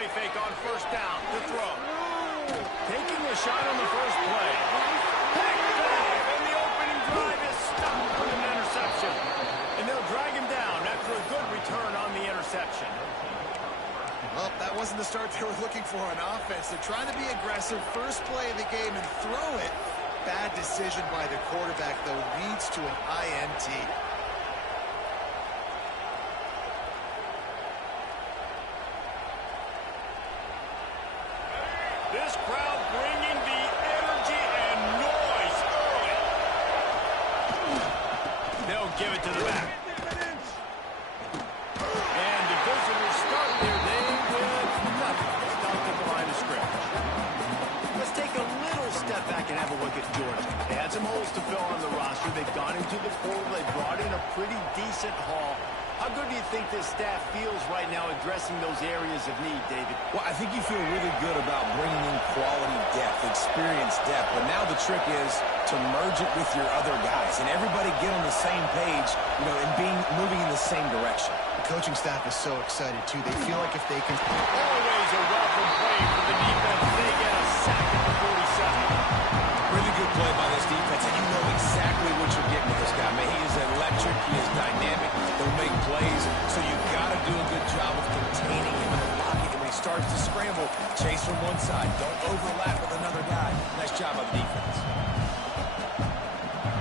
play fake on first down to throw. Taking a shot on the first play. Picked off, and the opening drive is stopped with an interception. And they'll drag him down after a good return on the interception. Well, that wasn't the start they were looking for on offense. They're trying to be aggressive. First play of the game and throw it. Bad decision by the quarterback, though, leads to an INT. This crowd bringing the energy and noise early. They'll give it to the back. And the visitors start their day with nothing. Stopped at the line of scrimmage. Let's take a little step back and have a look at Georgia. They had some holes to fill on the roster. They've gone into the portal. They brought in a pretty decent haul. How good do you think this staff feels right now addressing those areas of need, David? Well, I think you feel really good about bringing in quality depth, experience depth. But now the trick is to merge it with your other guys and everybody get on the same page, and moving in the same direction. The coaching staff is so excited, too. They feel like if they can... Always a welcome play for the defense. They get a sack at the 47. Really good play by this defense, and you know exactly what you're getting with this guy. Man, he is electric. He is dynamic. He'll make plays, so you've got to do a good job of containing him in the pocket. And when he starts to scramble, chase from one side. Don't overlap with another guy. Nice job by the defense.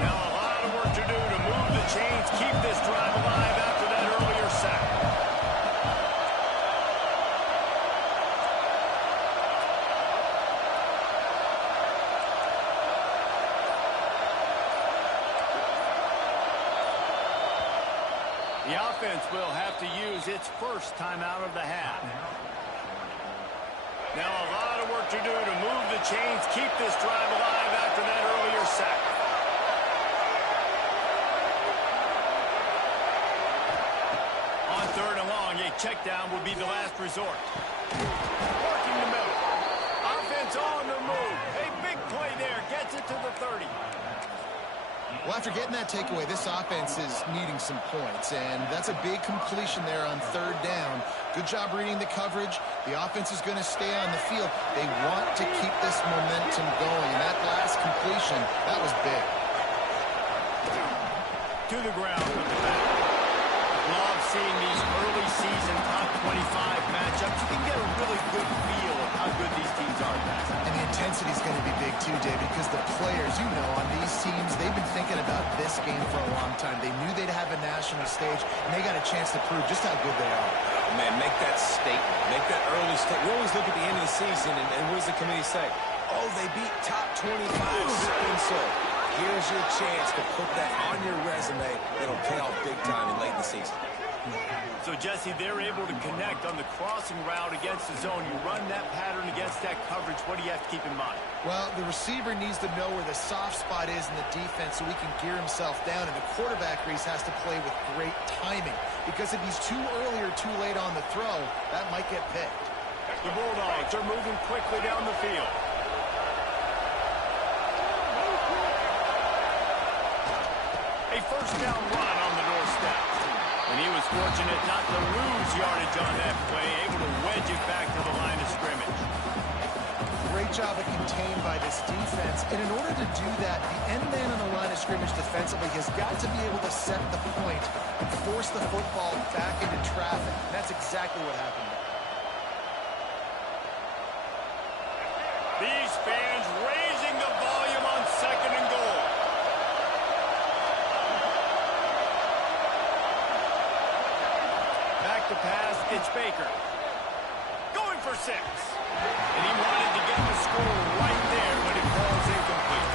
Now a lot of work to do to move the chains, keep this drive alive after that earlier sack. The offense will have to use its first timeout of the half. Now a lot of work to do to move the chains, keep this drive alive after that earlier sack. On third and long, a check down will be the last resort. Working the middle. Offense on the move. A big play there. Gets it to the 30. Well, after getting that takeaway, this offense is needing some points, and that's a big completion there on third down. Good job reading the coverage. The offense is going to stay on the field. They want to keep this momentum going, and that last completion, that was big. To the ground with the back. Love seeing these early season top 25 matchups. You can get a really good feel of how good these teams are, guys. And the intensity is going to be big too, David, because the players, on these teams, they've been thinking about this game for a long time. They knew they'd have a national stage, and they got a chance to prove just how good they are. Oh, man, make that statement. Make that early statement. We always look at the end of the season, and what does the committee say? Oh, they beat top 25 so here's your chance to put that on your resume. It'll pay off big time late in the season. So, Jesse, they're able to connect on the crossing route against the zone. You run that pattern against that coverage. What do you have to keep in mind? Well, the receiver needs to know where the soft spot is in the defense so he can gear himself down. And the quarterback, Reese, has to play with great timing. Because if he's too early or too late on the throw, that might get picked. The Bulldogs are moving quickly down the field. A first down run on the doorstep. And he was fortunate not to lose yardage on that play, able to wedge it back to the line of scrimmage. Great job of contained by this defense. And in order to do that, the end man on the line of scrimmage defensively has got to be able to set the point and force the football back into traffic. And that's exactly what happened. These fans raising the volume on second and goal. Back to pass, it's Baker. Going for 6. And he wanted to get the score right there, but it falls incomplete.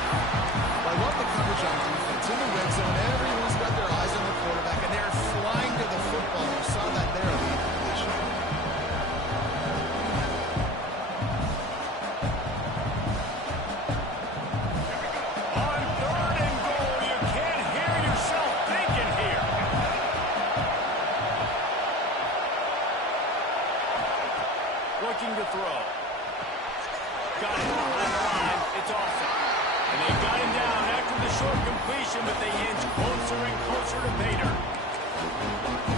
I love the coverage on defense. In the red zone, everyone's got their eyes on the quarterback, and they're flying to the football. You saw that there on the incompletion. On third and goal, you can't hear yourself thinking here. Looking to throw. Got it behind the line. It's offside. And they got him down after the short completion, but they inch closer and closer to Bader.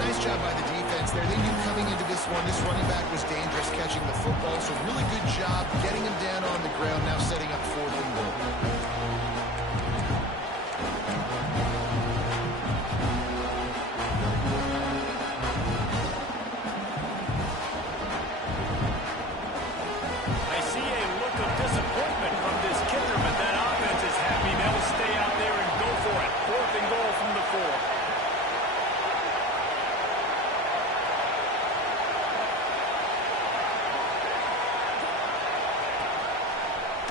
Nice job by the defense there. They knew coming into this one, this running back was dangerous catching the football, so really good job getting him down on the ground, now setting up 4th and goal. I see a look of disappointment from this kicker, but that offense is happy. They'll stay out there and go for it. 4th and goal from the 4.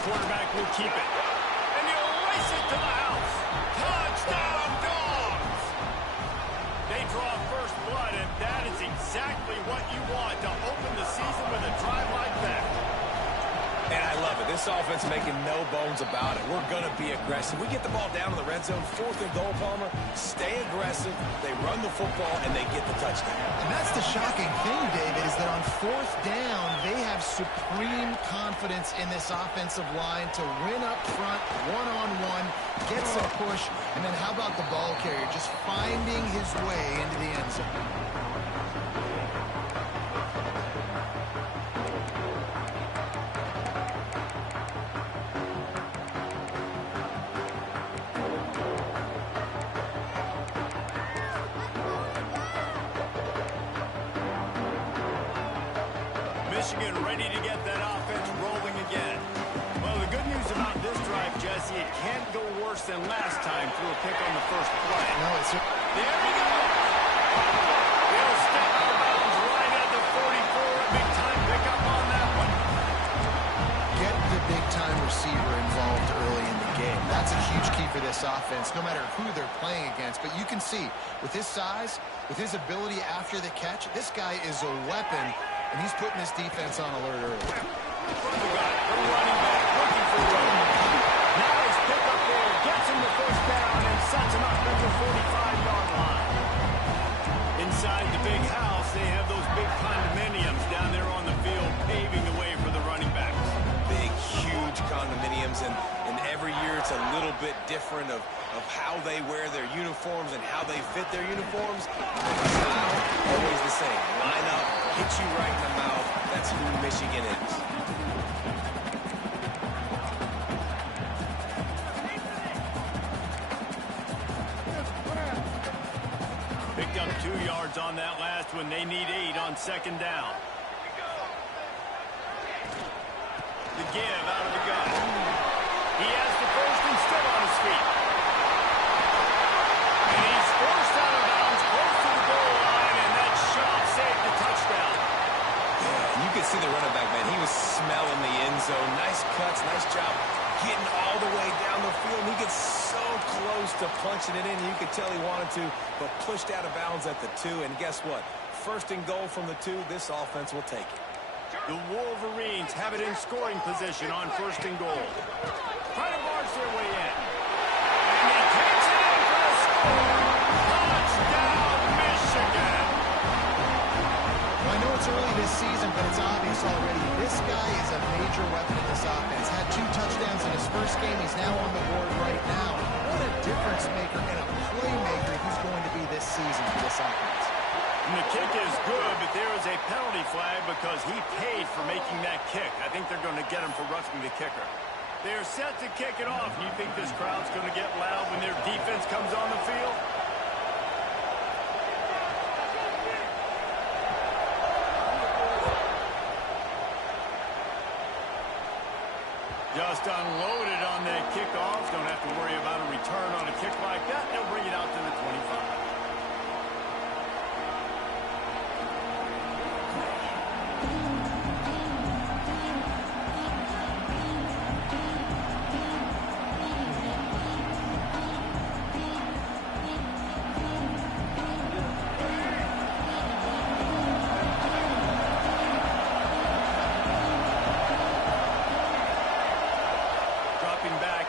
Quarterback will keep it. And he'll race it to the house. Touchdown, Dogs! They draw first blood, and that is exactly what you want to open the season with a drive like that. And I love it. This offense making no bones about it. We're going to be aggressive. We get the ball down in the red zone, 4th and goal, Palmer. Stay aggressive. They run the football, and they get the touchdown. And that's the shocking thing, David, is that on 4th down, they have supreme confidence in this offensive line to win up front, one-on-one, get some push, and then how about the ball carrier just finding his way into the end zone? Michigan ready to get that offense rolling again. Well, the good news about this drive, Jesse, it can't go worse than last time through a pick on the first play. No, it's... There we go! He'll step out of bounds right at the 44. A big-time pickup on that one. Get the big-time receiver involved early in the game. That's a huge key for this offense, no matter who they're playing against. But you can see, with his size, with his ability after the catch, this guy is a weapon. And he's putting his defense on alert early. From the gun, the running back looking for running. Now his pickup there gets him the first down and sets him up at the 45-yard line. Inside the big house, they have those big condominiums down there on the field paving the way for the running backs. Big, huge condominiums, and every year it's a little bit different of how they wear their uniforms and how they fit their uniforms. Style, always the same. Line up, hit you right in the mouth. That's who Michigan is. Picked up 2 yards on that last one. They need 8 on 2nd down. The give out of the gun. He has the first and still on his feet. And he's forced out of bounds close to the goal line, and that shot saved the touchdown. Yeah, and you could see the running back, man. He was smelling the end zone. Nice cuts, nice job getting all the way down the field. He gets so close to punching it in. You could tell he wanted to, but pushed out of bounds at the 2. And guess what? 1st and goal from the 2. This offense will take it. The Wolverines have it in scoring position on 1st and goal. Trying to barge their way in. And he takes it in for the score. Touchdown, Michigan. Well, I know it's early this season, but it's obvious already. This guy is a major weapon in this offense. Had 2 touchdowns in his first game. He's now on the board right now. What a difference maker and a playmaker he's going to be this season for this offense. And the kick is good, but there is a penalty flag because he paid for making that kick. I think they're going to get him for roughing the kicker. They're set to kick it off. You think this crowd's going to get loud when their defense comes on the field? Just unloaded on that kickoff. Don't have to worry about a return on a kick like that. They'll bring it out to the 25.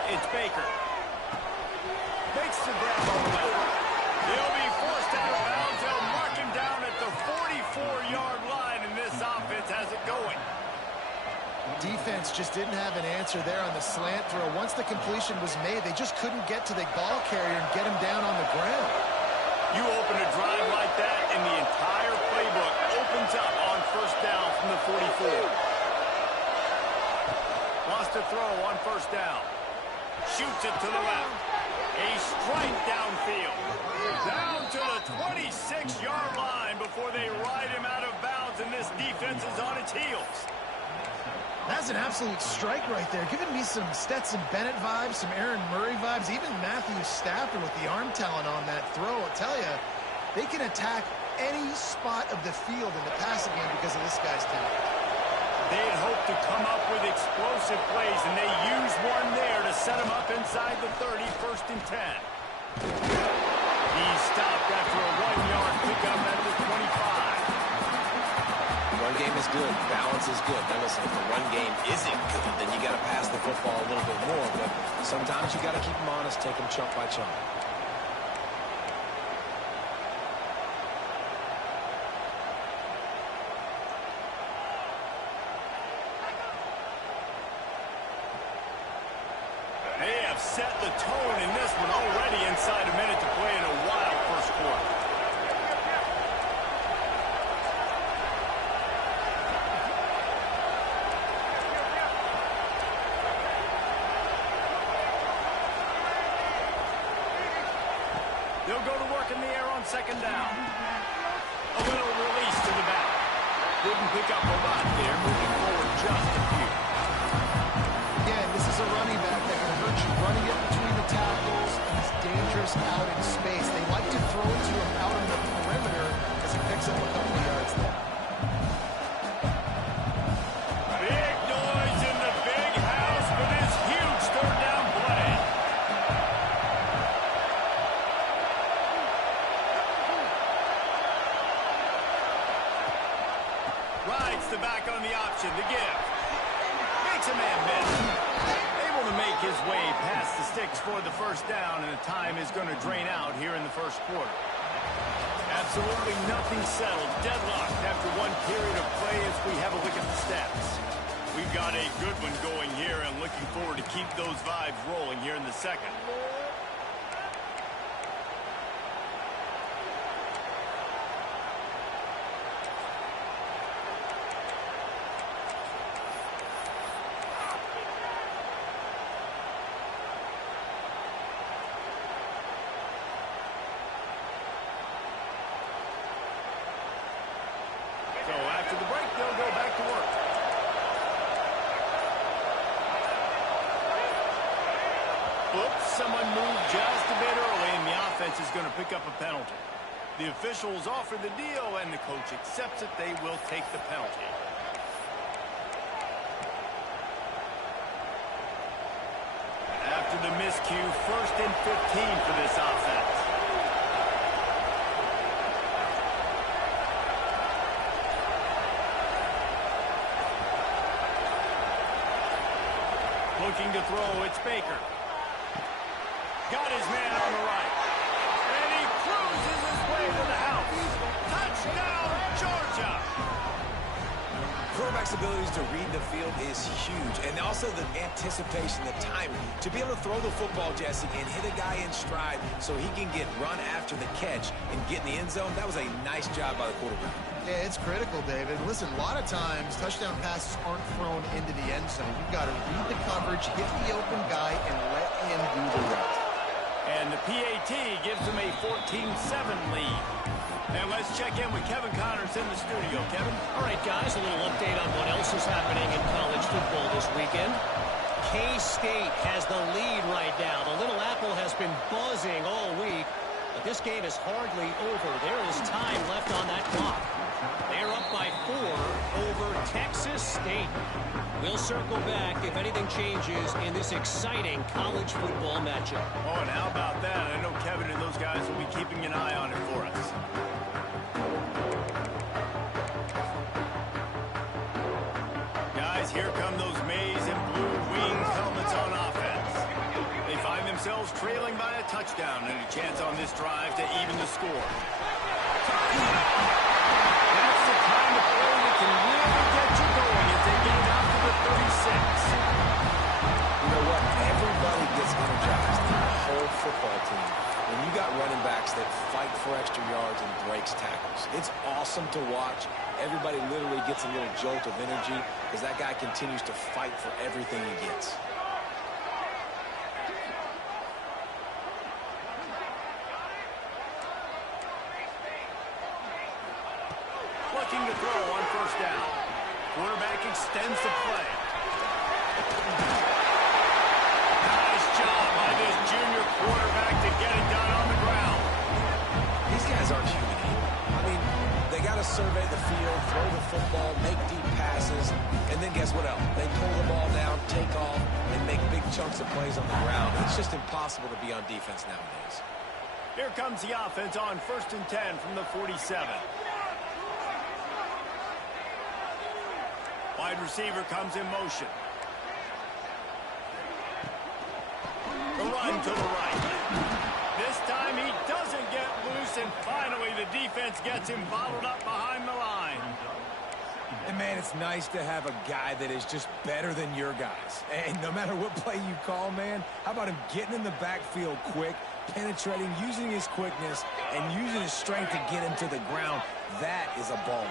It's Baker. Makes the grab on the left. He'll be forced out of bounds. They'll mark him down at the 44-yard line, and this offense has it going. Defense just didn't have an answer there on the slant throw. Once the completion was made, they just couldn't get to the ball carrier and get him down on the ground. You open a drive like that, and the entire playbook opens up on first down from the 44. Wants to throw on first down. Shoots it to the left. A strike downfield. Down to the 26-yard line before they ride him out of bounds, and this defense is on its heels. That's an absolute strike right there. Giving me some Stetson Bennett vibes, some Aaron Murray vibes, even Matthew Stafford with the arm talent on that throw. I'll tell you, they can attack any spot of the field in the passing game because of this guy's talent. They had hoped to come up with explosive plays, and they used one there to set him up inside the 30, 1st and 10. He's stopped after a 1-yard pickup at the 25. Run game is good. Balance is good. Now listen, if the run game isn't good, then you got to pass the football a little bit more. But sometimes you got to keep them honest, take them chunk by chunk. They have set the tone in this one already inside a minute to play in a wild first quarter. They'll go to work in the air on second down. A little release to the back. Didn't pick up a lot there, moving forward just a few. Again, this is a running back that can hurt you running it between the tackles. He's dangerous out in space. They like to throw it to him out on the perimeter as he picks up a couple of yards there. Big noise in the big house for this huge third down play. Rides the back on the option to give. Makes a man miss. Able to make his way past the sticks for the first down, and the time is going to drain out here in the first quarter. Absolutely nothing settled. Deadlocked after one period of play as we have a look at the stats. We've got a good one going here and looking forward to keep those vibes rolling here in the second. So after the break, they'll go back to work. Oops, someone moved just a bit early, and the offense is going to pick up a penalty. The officials offer the deal, and the coach accepts it. They will take the penalty. After the miscue, 1st and 15 for this offense. Looking to throw, it's Baker. Got his man on the right. And he cruises his way to the house. Touchdown, Georgia! Quarterback's abilities to read the field is huge, and also the anticipation, the timing. To be able to throw the football, Jesse, and hit a guy in stride so he can get run after the catch and get in the end zone, that was a nice job by the quarterback. Yeah, it's critical, David. Listen, a lot of times touchdown passes aren't thrown into the end zone. You've got to read the coverage, hit the open guy, and let him do the rest. And the PAT gives them a 14-7 lead. And let's check in with Kevin Connors in the studio. Kevin? All right, guys, a little update on what else is happening in college football this weekend. K-State has the lead right now. The Little Apple has been buzzing all week, but this game is hardly over. There is time left on that clock. They're up by 4 over Texas State. We'll circle back if anything changes in this exciting college football matchup. Oh, and how about that? I know Kevin and those guys will be keeping an eye on it for us. Guys, here come those maize and blue wing helmets on offense. They find themselves trailing by a touchdown and a chance on this drive to even the score. That's the kind of play that can really get you going as they get it out to the 36. You know what? Everybody gets energized in the whole football team. When you got running backs that fight for extra yards and breaks tackles. It's awesome to watch. Everybody literally gets a little jolt of energy as that guy continues to fight for everything he gets. Looking to throw on first down. Quarterback extends the play. Nice job by this junior quarterback to get it done on the ground. These guys aren't human. I mean, they got to survey the field, throw the football, make deep passes, and then guess what else? They pull the ball down, take off, and make big chunks of plays on the ground. It's just impossible to be on defense nowadays. Here comes the offense on 1st and 10 from the 47. Wide receiver comes in motion. The run to the right. This time he doesn't get loose, and finally the defense gets him bottled up behind the line. And, man, it's nice to have a guy that is just better than your guys. And no matter what play you call, man, how about him getting in the backfield quick, penetrating, using his quickness, and using his strength to get him to the ground. That is a baller.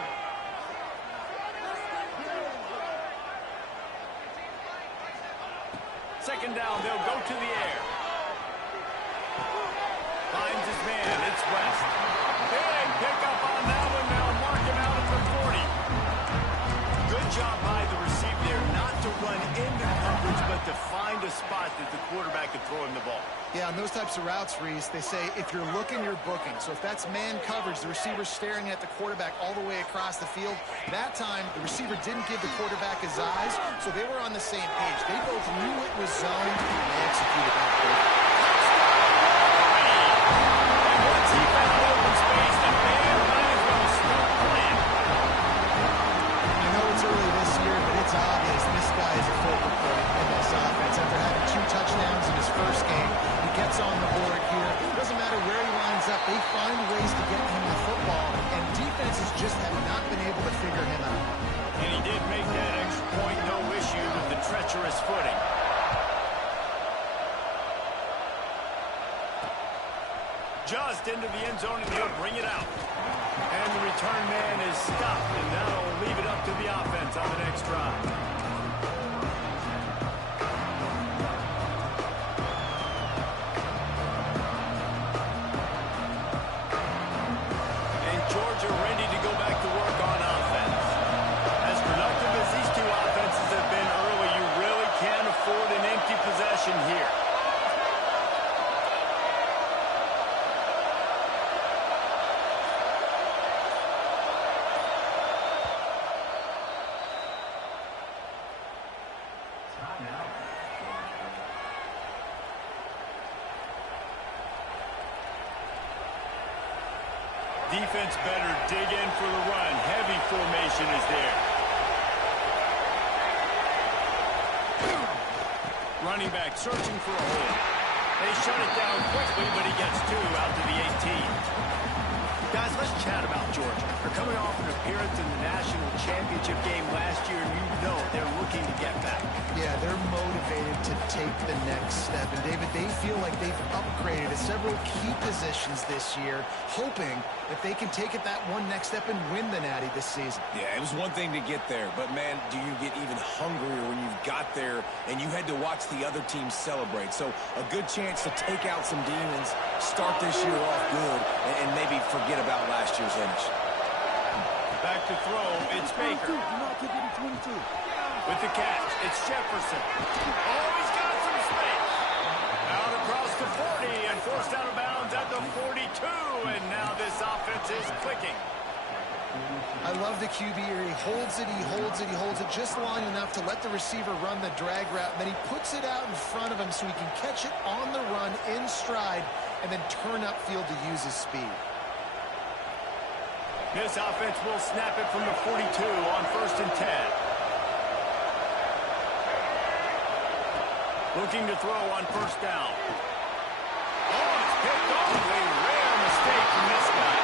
Second down, they'll go to the air. Finds his man, it's West. Big pickup on that one, they'll mark him out at the 40. Good job by the receiver there, not to run into coverage, but to find a spot that the quarterback could throw him the ball. Yeah, on those types of routes, Reese, they say if you're looking, you're booking. So if that's man coverage, the receiver's staring at the quarterback all the way across the field. That time, the receiver didn't give the quarterback his eyes, so they were on the same page. They both knew it was zoned, and they executed that perfectly. And once he found open space, the man might as well start playing. I know it's early this year, but it's obvious this guy is a focal point in this offense. After having 2 touchdowns in his first game, he gets on the board here. It doesn't matter where he lines up. They find ways to get him the football, and defenses just have not been able to figure him out. And he did make that extra point, no issue with the treacherous footing. Just into the end zone, and he'll bring it out. And the return man is stopped, and that'll leave it up to the offense on the next drive. And Georgia ready to go back to work on offense. As productive as these two offenses have been early, you really can't afford an empty possession here. Defense better dig in for the run. Heavy formation is there. Running back searching for a hole. They shut it down quickly, but he gets 2 out to the 18. Guys, let's chat about Georgia. They're coming off an appearance in the national championship game last year, and you know they're looking to get back. Yeah, they're motivated to take the next step. And, David, they feel like they've upgraded at several key positions this year, hoping that they can take it that one next step and win the Natty this season. Yeah, it was one thing to get there, but, man, do you get even hungrier when you've got there and you had to watch the other team celebrate. So a good chance to take out some demons, start this year off good, and maybe forget about last year's finish. Back to throw, it's Baker. With the catch, it's Jefferson. Oh, he's got some space. Out across the 40 and forced out of bounds at the 42. And now this offense is clicking. I love the QB here. He holds it, he holds it, he holds it just long enough to let the receiver run the drag route. And then he puts it out in front of him so he can catch it on the run in stride and then turn upfield to use his speed. This offense will snap it from the 42 on 1st and 10. Looking to throw on first down. Oh, it's picked off. A rare mistake from this guy.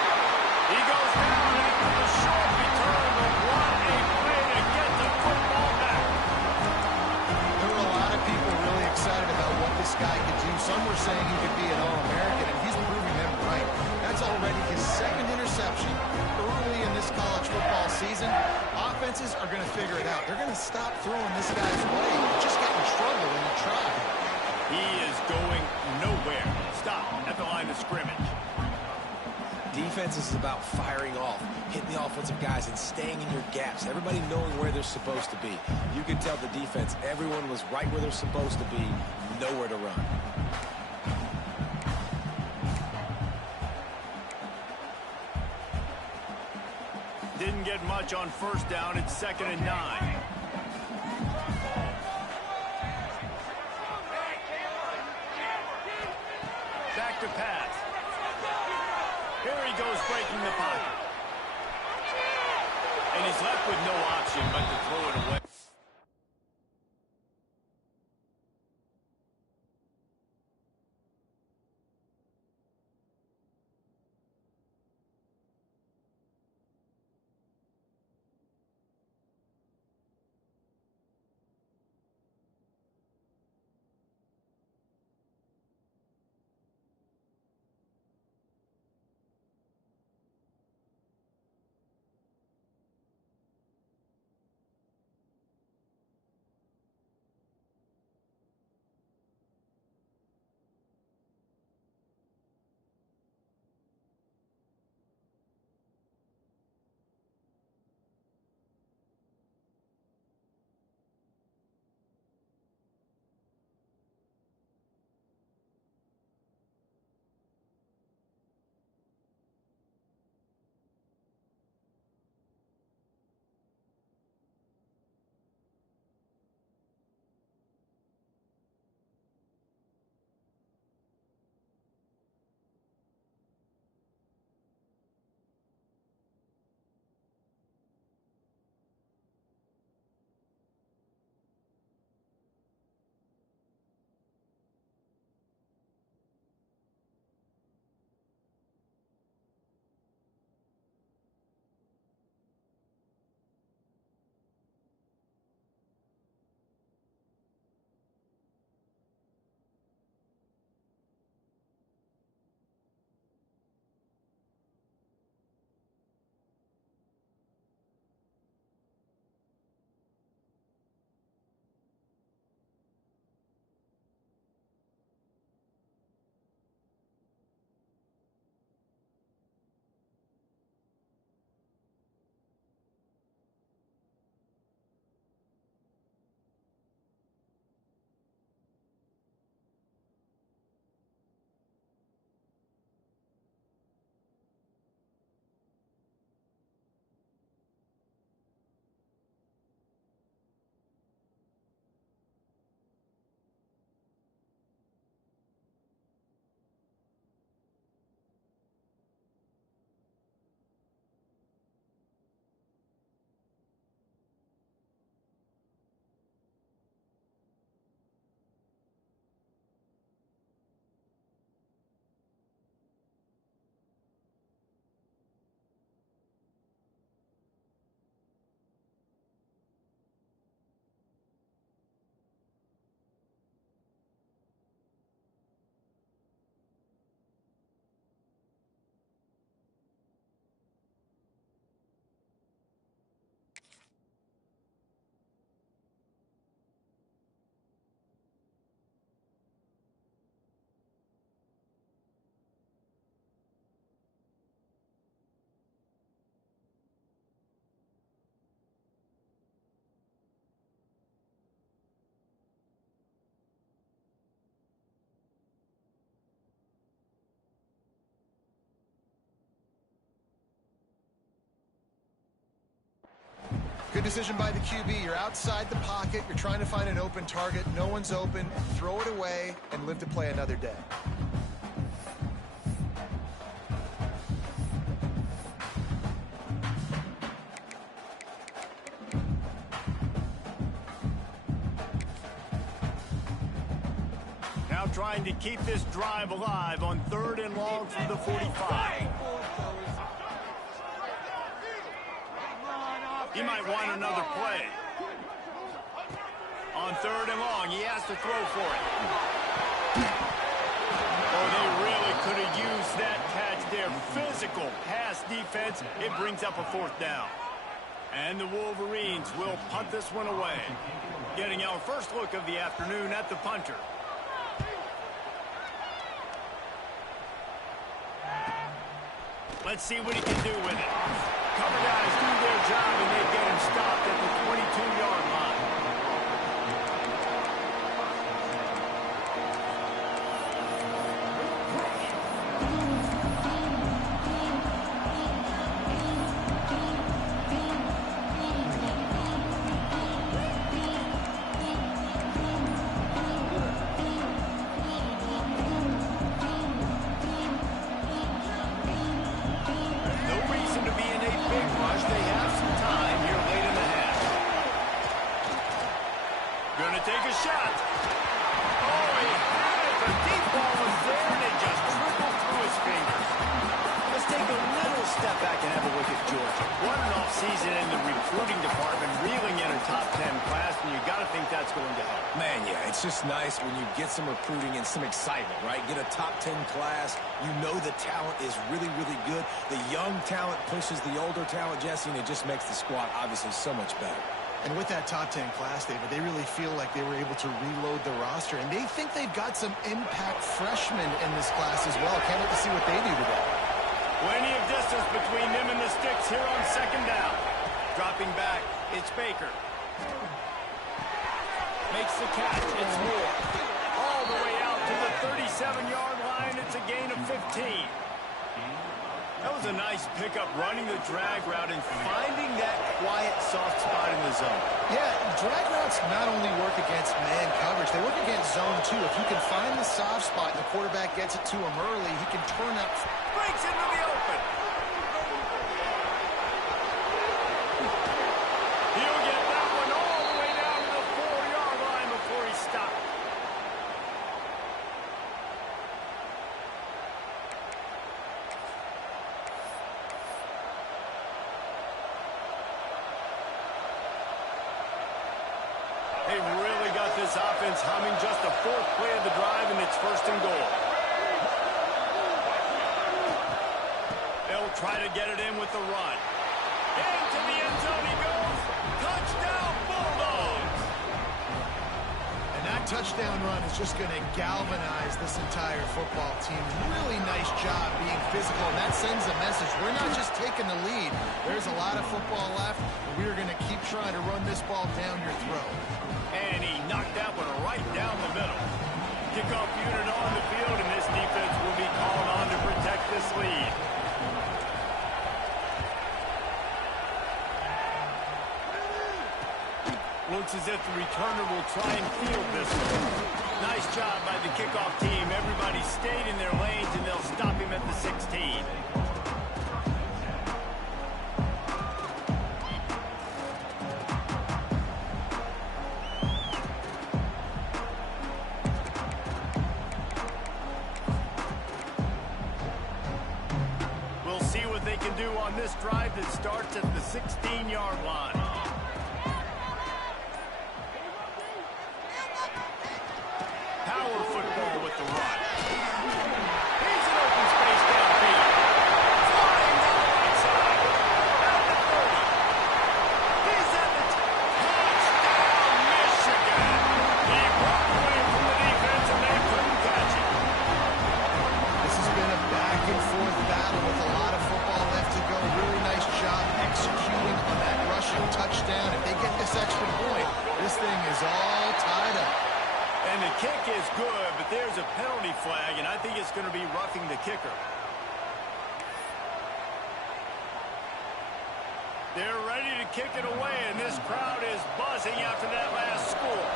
He goes down after the short return, but what a play to get the football back. There were a lot of people really excited about what this guy could do. Some were saying he could be an All-American, and he's proving them right. That's already defenses are going to figure it out. They're going to stop throwing this guy's way. You just get in trouble when you try. He is going nowhere. Stop at the line of scrimmage. Defense is about firing off, hitting the offensive guys, and staying in your gaps. Everybody knowing where they're supposed to be. You can tell the defense, everyone was right where they're supposed to be, nowhere to run. Didn't get much on first down. It's 2nd and 9. Back to pass. Here he goes breaking the pocket. And he's left with no option but to throw it away. Good decision by the QB. You're outside the pocket. You're trying to find an open target. No one's open. Throw it away and live to play another day. Now trying to keep this drive alive on 3rd and long from the 45. He might want another play. On 3rd and long, he has to throw for it. Oh, they really could have used that catch there. Physical pass defense. It brings up a 4th down. And the Wolverines will punt this one away. Getting our first look of the afternoon at the punter. Let's see what he can do with it. Cover guys do their job, and they get him stopped at the 22-yard line. Season in the recruiting department, reeling in a top 10 class, and you got to think that's going to help. Man, yeah, it's just nice when you get some recruiting and some excitement, right? Get a top 10 class. You know the talent is really, really good. The young talent pushes the older talent, Jesse, and it just makes the squad obviously so much better. And with that top 10 class, David, they really feel like they were able to reload the roster, and they think they've got some impact freshmen in this class as well. Can't wait to see what they do today. Plenty of distance between them and the sticks here on second down. Dropping back, it's Baker. Makes the catch, it's Moore. All the way out to the 37-yard line, it's a gain of 15. That was a nice pickup, running the drag route and finding that quiet, soft spot in the zone. Yeah, drag routes not only work against man coverage, they work against zone too. If you can find the soft spot and the quarterback gets it to him early, he can turn up. Breaks into the open. He'll get that one all the way down to the 4-yard line before he stopped. They've really got this offense humming. Just the fourth play of the drive, and it's first and goal. They'll try to get it in with the run. Into the end zone he goes. Touchdown, Bulldogs! And that touchdown run is just going to galvanize this entire football team. Really nice job being physical, and that sends a message. We're not just taking the lead. There's a lot of football left, and we're going to keep trying to run this ball down your throat. And he knocked that one right down the middle. Kickoff unit on the field, and this defense will be called on to protect this lead. Looks as if the returner will try and field this one. Nice job by the kickoff team. Everybody stayed in their lanes, and they'll stop him at the 16. We'll see what they can do on this drive that starts at the 16-yard line. Power football with the run. He's in open space downfield. Flying down the right side. At the 30. He's at the touchdown, Michigan. He broke away from the defense, and they couldn't catch him. This has been a back-and-forth battle with a lot of football left to go. Really nice job executing on that rushing touchdown. If they get this extra point, this thing is all tied up. And the kick is good, but there's a penalty flag, and I think it's going to be roughing the kicker. They're ready to kick it away, and this crowd is buzzing after that last score.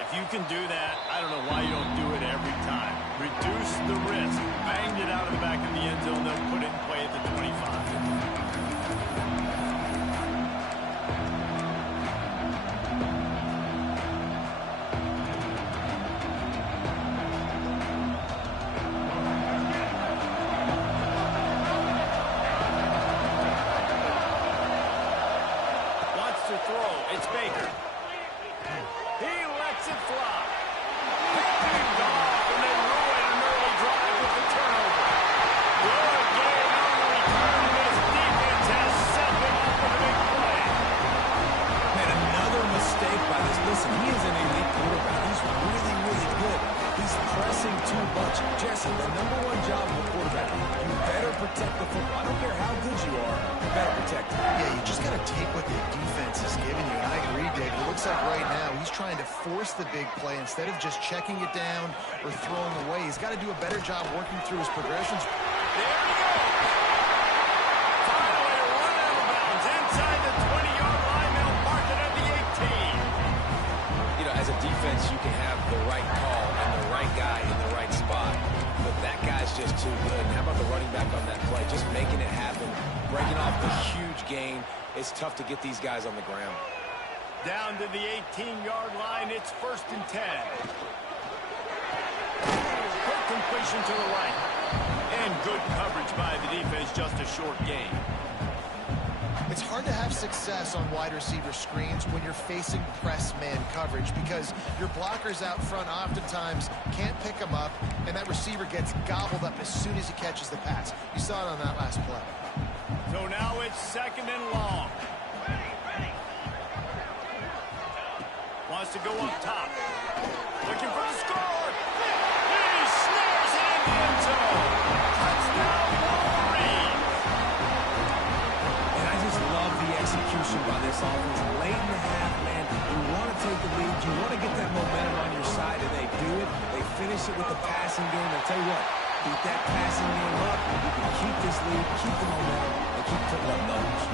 If you can do that, I don't know why you don't do it every time. Reduce the risk. Banged it out of the back of the end zone. They'll put it in play at the 25. To throw, it's Baker. He lets it fly. Picked off, and they ruin an early drive with the turnover. too much. Jesse, the #1 job of a quarterback, you better protect the football. I don't care how good you are, you better protect it. Yeah, you just got to take what the defense is giving you. And I agree, Dave. It looks like right now he's trying to force the big play instead of just checking it down or throwing away. He's got to do a better job working through his progressions. There he goes. Finally run out of bounds inside the 20-yard line. They'll mark it at the 18. You know, as a defense, you can have the right call and the right guy in the right spot, but that guy's just too good. And how about the running back on that play? Just making it happen, breaking off the huge gain. It's tough to get these guys on the ground. Down to the 18-yard line. It's 1st and 10. Quick completion to the right. And good coverage by the defense, just a short gain. It's hard to have success on wide receiver screens when you're facing press man coverage because your blockers out front oftentimes can't pick them up, and that receiver gets gobbled up as soon as he catches the pass. You saw it on that last play. So now it's 2nd and long. Wants to go up top. Looking for the score. He snares it in the end zone. Touchdown, Wolverine. And I just love the execution by this offense. Late in the half, man, you want to take the lead. You want to get that momentum on your side, and they do it. They finish it with the passing game. I'll tell you what, keep that passing game up. You can keep this lead, keep the momentum, and keep putting up numbers.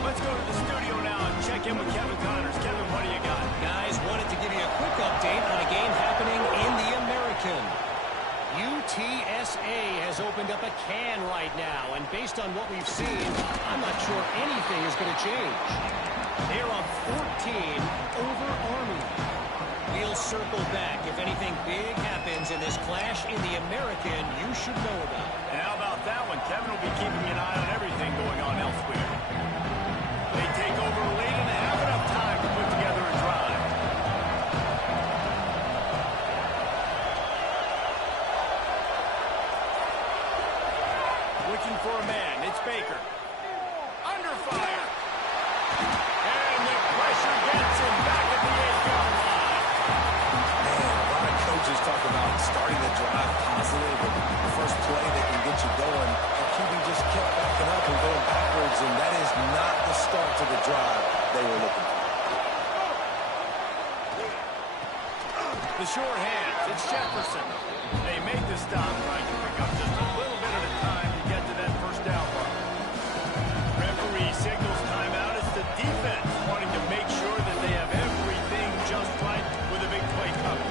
Let's go to the studio now and check in with Kevin Connors. Kevin, what do you got? Guys, wanted to give you a quick update on a game happening in the American. UTSA has opened up a can right now, and based on what we've seen, I'm not sure anything is going to change. They're up 14 over Army. We'll circle back. If anything big happens in this clash in the American, you should know about. And how about that one? Kevin will be keeping an eye on everything going on elsewhere. They take over a lead and they have enough time to put together a drive. Looking for a man. It's Baker. Under fire. And the pressure gets him back at the 8-yard line. Man, a lot of coaches talk about starting the drive positive and the first play that can get you going. And QB just kept backing up and going backwards, and that is not the start to the drive they were looking for. The short hands. It's Jefferson. They make the stop, trying to pick up just a little bit at a time to get to that first down mark. Referee signals timeout. It's the defense wanting to make sure that they have everything just right with a big play coming.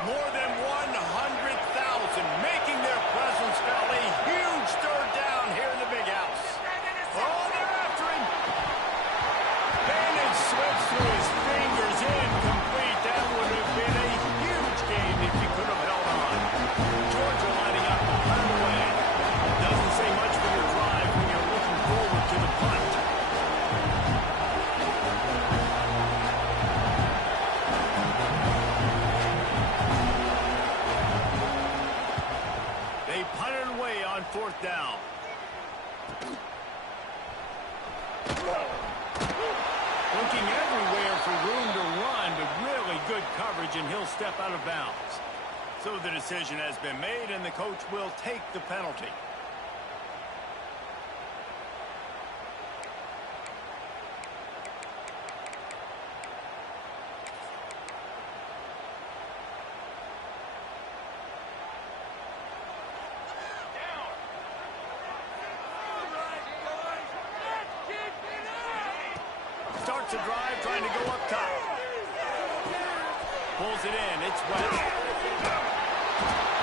More than 100,000 making their presence felt. A huge third down here in the big house. Oh, they're after him. Bandage slips through his fingers. Incomplete. That would have been a huge game if he could have held on. Georgia lining up the punt away. Doesn't say much for your drive when you're looking forward to the punt. They punted away on 4th down. Looking everywhere for room to run, but really good coverage, and he'll step out of bounds. So the decision has been made, and the coach will take the penalty. Starts a drive, trying to go up top. Pulls it in. It's West.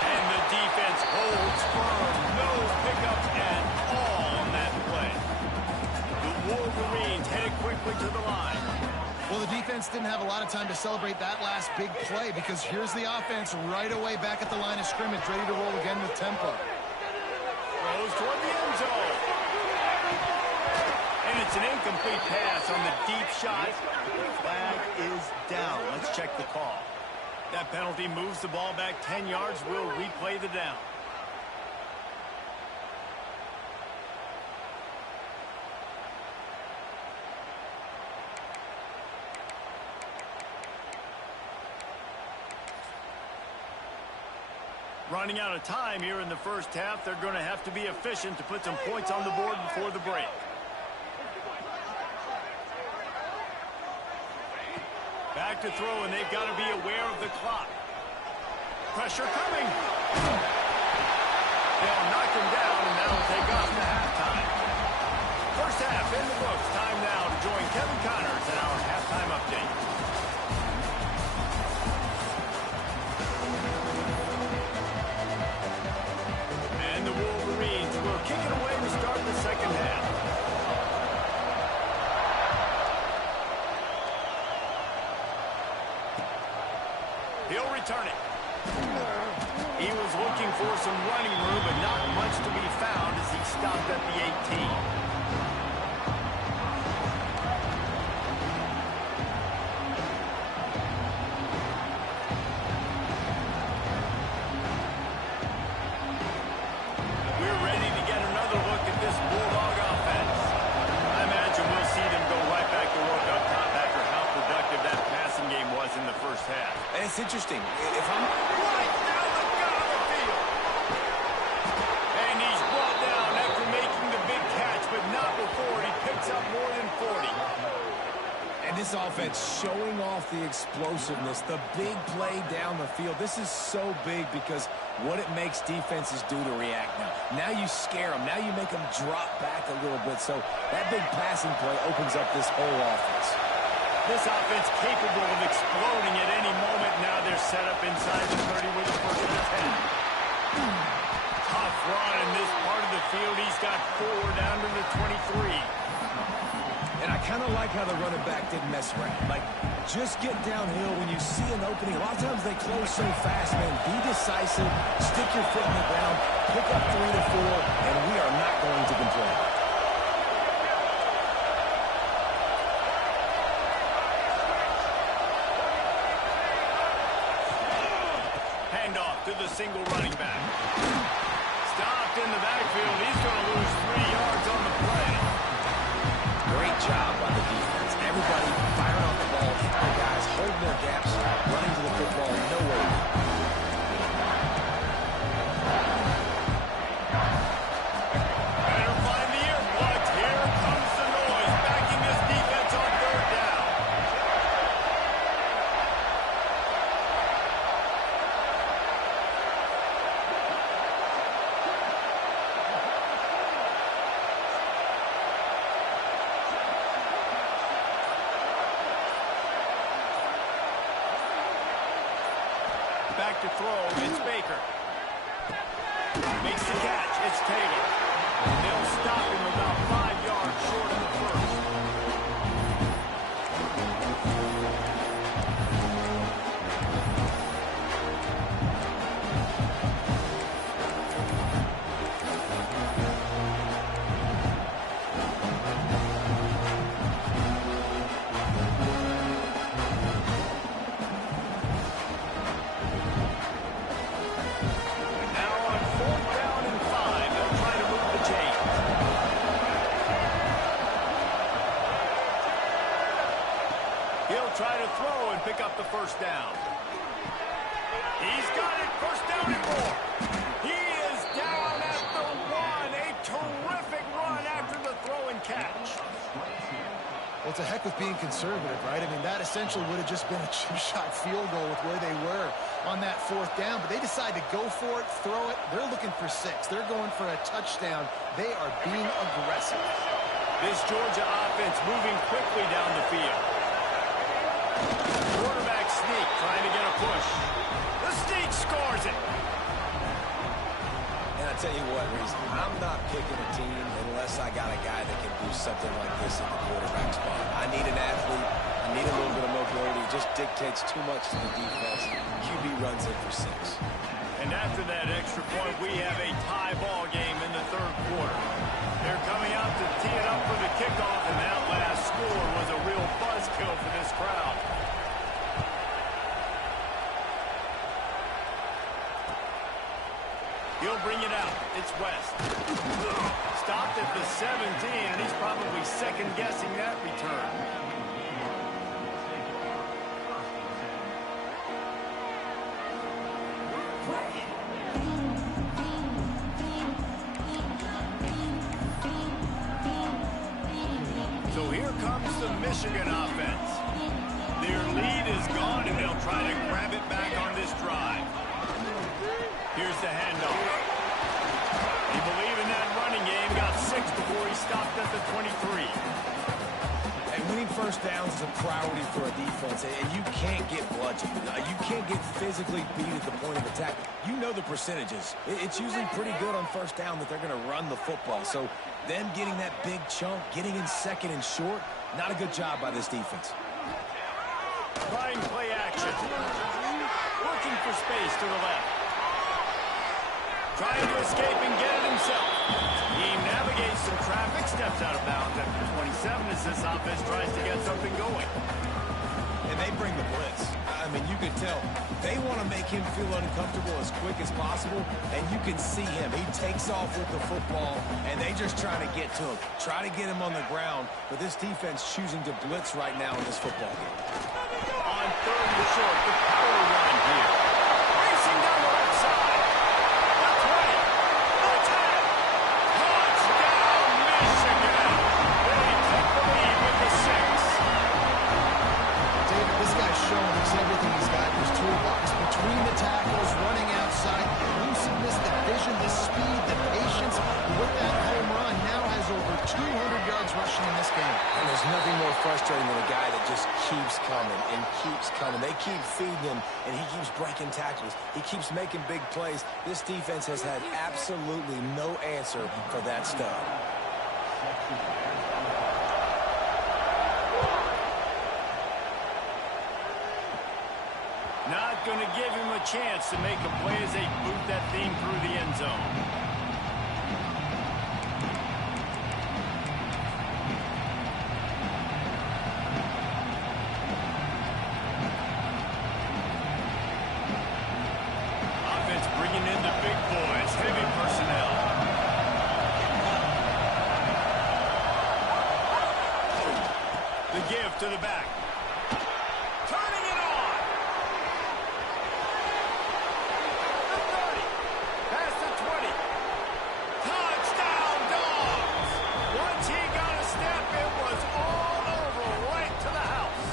And the defense holds firm. No pickup at all on that play. The Wolverines headed quickly to the line. Well, the defense didn't have a lot of time to celebrate that last big play because here's the offense right away back at the line of scrimmage, ready to roll again with tempo. Throws toward the end zone. And it's an incomplete pass on the deep shot. The flag is down. Let's check the call. That penalty moves the ball back 10 yards. We'll replay the down. Running out of time here in the first half. They're going to have to be efficient to put some points on the board before the break. Back to throw, and they've got to be aware of the clock. Pressure coming. They'll knock him down, and that'll take us to halftime. First half in the books. Time now to join Kevin Connors in our halftime update. And the Wolverines will kick it away to start the second half. He'll return it. He was looking for some running room, but not much to be found as he stopped at the 18. We're ready to get another look at this Bulldog offense. I imagine we'll see them go right back to work up top after how productive that passing game was in the first half. And it's interesting. If I'm Right down the gut of the field. And he's brought down after making the big catch, but not before he picks up more than 40. And this offense showing off the explosiveness, the big play down the field. This is so big because what it makes defenses do to react now. Now you scare them. Now you make them drop back a little bit. So that big passing play opens up this whole offense. This offense capable of exploding at any moment. Now they're set up inside the 30 with the first and 10. Tough run in this part of the field. He's got 4 down to the 23. And I kind of like how the running back didn't mess around. Like, just get downhill when you see an opening. A lot of times they close so fast, man. Be decisive, stick your foot in the ground, pick up 3 to 4, and we are not going to complain. Handoff to the single running back. Stopped in the backfield. He's going to lose 3 yards on the play. Great job by the defense. Everybody firing off the ball. The guys holding their gaps, running to the football. No way. Better find the earplugs. Here comes the noise. Backing this defense on 3rd down. Back to throw, it's Baker. Makes the catch, it's Taylor. They'll stop him about 5 yards short of the first. Now on 4th down and 5, they'll try to move the chains. He'll try to throw and pick up the first down. He's got it, 1st down and more. He is down at the 1. A terrific run after the throw and catch. Well, it's a heck with being conservative, right? I mean, that essentially would have just been a chip-shot field goal with where they were on that 4th down, but they decide to go for it, throw it. They're looking for 6. They're going for a touchdown. They are being aggressive. This Georgia offense moving quickly down the field. Quarterback sneak, trying to get a push. The sneak scores it. And I tell you what, Reese, I'm not picking a team unless I got a guy that can do something like this at the quarterback spot. I need an athlete. I need a little bit of mobility. It just dictates too much to the defense. QB runs in for 6. And after that extra point, we have a tie ball game in the 3rd quarter. They're coming out to tee it up for the kickoff, and that last score was a real buzzkill for this crowd. He'll bring it out. It's West. Stopped at the 17, and he's probably second-guessing that return. So here comes the Michigan offense. Their lead is gone, and they'll try to grab it back on this drive. Here's the handoff. He believed in that running game, got 6 before he stopped at the 23. And winning first downs is a priority for a defense, and you can't get bludgeoned. You can't get physically beat at the point of attack. You know the percentages. It's usually pretty good on first down that they're going to run the football. So them getting that big chunk, getting in second and short, not a good job by this defense. Trying play action. Looking for space to the left. Trying to escape and get it himself. He navigates some traffic, steps out of bounds at the 27 as this offense tries to get something going. And they bring the blitz. I mean, you can tell they want to make him feel uncomfortable as quick as possible, and you can see him. He takes off with the football, and they just try to get to him, try to get him on the ground, but this defense choosing to blitz right now in this football game. On third and short, the power run here. Racing down the left side. The 20. The 10. Touchdown, Michigan. They take the lead with the 6. David, this guy's showing us everything he's got in his toolbox. Between the tackles, running outside, the elusiveness, the vision, the speed, the patience. With that home run, now has over 200 yards rushing in this game. And there's nothing more frustrating than a guy that just keeps coming and keeps coming. They keep feeding him, and he keeps breaking tackles. He keeps making big plays. This defense has had absolutely no answer for that stud. Not going to give him a chance to make a play as they boot that thing through the end zone. Offense bringing in the big boys, heavy personnel. The give to the back. Turning it on. The 30. Past the 20. Touchdown, Dogs. Once he got a step, it was all over, right to the house.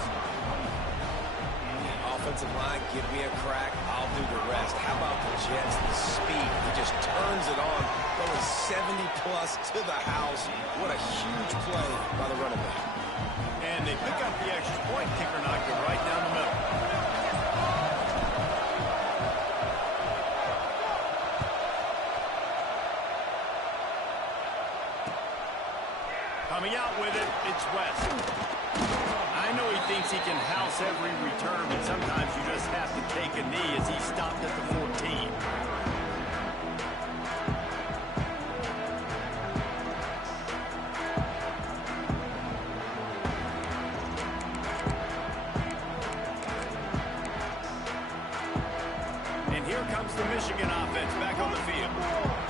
Offensive line, give me a crack, I'll do the rest. How about the Jets, the speed? He just turns it on, going 70-plus to the house. What a huge play by the running back. And they pick up the extra point. Kicker knocked it right down the middle. Coming out with it, it's West. I know he thinks he can house every return, but sometimes you just have to take a knee as he stopped at the 14. And here comes the Michigan offense back on the field.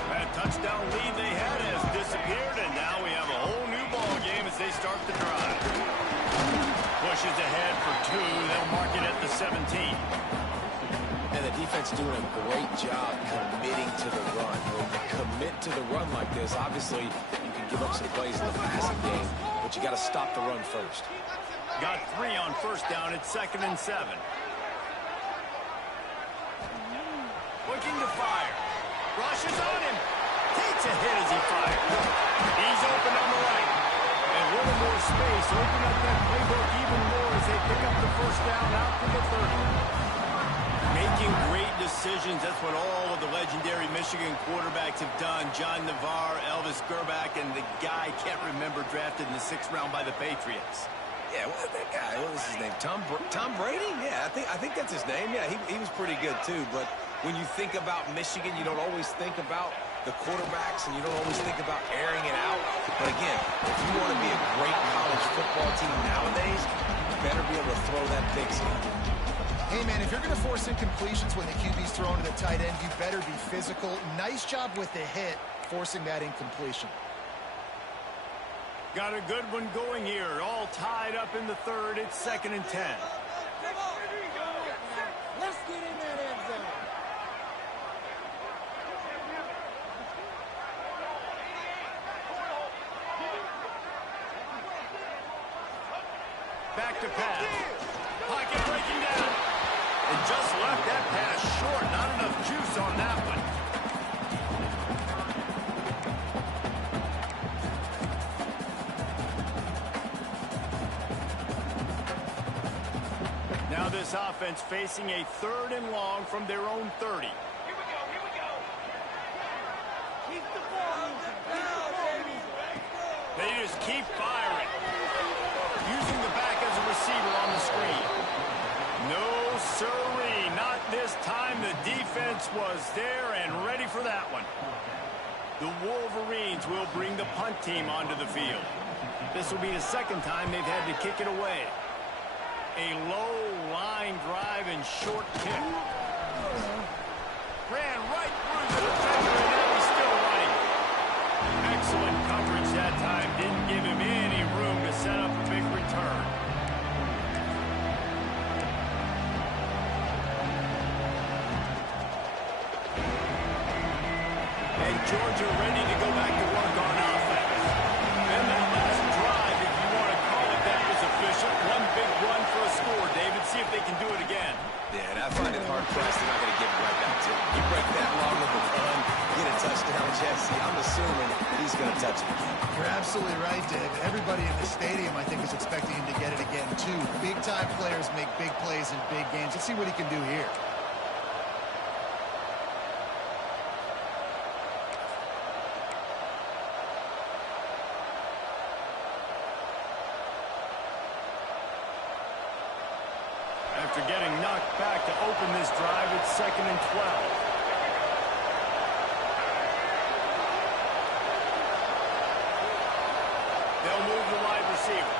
That touchdown lead they had has disappeared, and now we have a whole new ball game as they start the drive. Pushes ahead for 2. They'll mark it at the 17. And the defense doing a great job committing to the run. When you commit to the run like this, obviously you can give up some plays in the passing game, but you got to stop the run first. Got 3 on first down. It's 2nd and 7. Looking to fire. Rushes on him. Takes a hit as he fires. He's open on the right. And a little more space. Open up that playbook even more as they pick up the first down out to the 30. Making great decisions. That's what all of the legendary Michigan quarterbacks have done. John Navarre, Elvis Gerbach, and the guy I can't remember drafted in the 6th round by the Patriots. Yeah, what that guy? What was his name? Tom Brady? Yeah, I think that's his name. Yeah, he was pretty good too. But when you think about Michigan, you don't always think about the quarterbacks, and you don't always think about airing it out. But again, if you want to be a great college football team nowadays, you better be able to throw that big scheme. And man, if you're going to force incompletions when the QB's throwing to the tight end, you better be physical. Nice job with the hit, forcing that incompletion. Got a good one going here. All tied up in the third. It's 2nd and 10. Let's get in that end zone. Back to pass. Pocket breaking down. And just left that pass short. Not enough juice on that one. Now this offense facing a 3rd and long from their own 30. Here we go. Keep the ball moving. Baby. They just keep firing. Using the back as a receiver on the screen. No sirree, not this time. The defense was there and ready for that one. The Wolverines will bring the punt team onto the field. This will be the 2nd time they've had to kick it away. A low line drive and short kick. Ran right through the defender, and now he's still running. Excellent coverage that time. Didn't give him any room to set up a big return. And Georgia ready to go back to work on offense. And that last drive, if you want to call it that, was efficient. One big run for a score, David. See if they can do it again. Yeah, and I find it hard-pressed. They're not going to give it right back to him. You break that long of a run, get a touchdown, Jesse. I'm assuming he's going to touch it again. You're absolutely right, Dave. Everybody in the stadium, I think, is expecting him to get it again, too. Big-time players make big plays in big games. Let's see what he can do here. After getting knocked back to open this drive, it's 2nd and 12. They'll move the wide receiver.